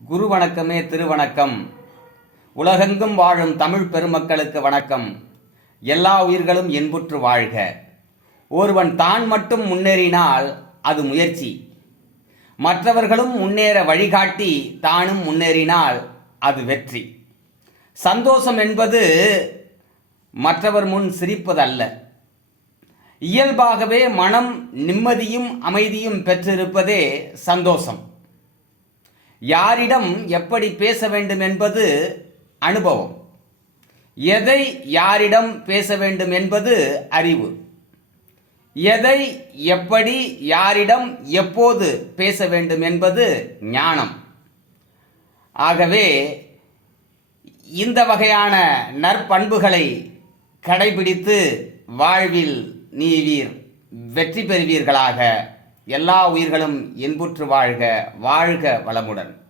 குரு வணக்கமே திருவணக்கம். உலகெங்கும் வாழும் தமிழ் பெருமக்களுக்கு வணக்கம். எல்லா உயிர்களும் இன்புற்று வாழ்க. ஒருவன் தான் மட்டும் முன்னேறினால் அது முயற்சி. மற்றவர்களும் முன்னேற வழிகாட்டி தானும் முன்னேறினால் அது வெற்றி. சந்தோஷம் என்பது மற்றவர் முன் சிரிப்பதல்ல. இயல்பாகவே மனம் நிம்மதியும் அமைதியும் பெற்றிருப்பதே சந்தோஷம். யாரிடம் எப்படி பேச வேண்டும் என்பது அனுபவம். எதை யாரிடம் பேச வேண்டும் என்பது அறிவு. எதை எப்படி யாரிடம் எப்போது பேச வேண்டும் என்பது ஞானம். ஆகவே இந்த வகையான நற்பண்புகளை கடைபிடித்து வாழ்வில் நீவீர் வெற்றி பெறுவீர்களாக. எல்லா உயிர்களும் இன்புற்று வாழ்க. வாழ்க வளமுடன்.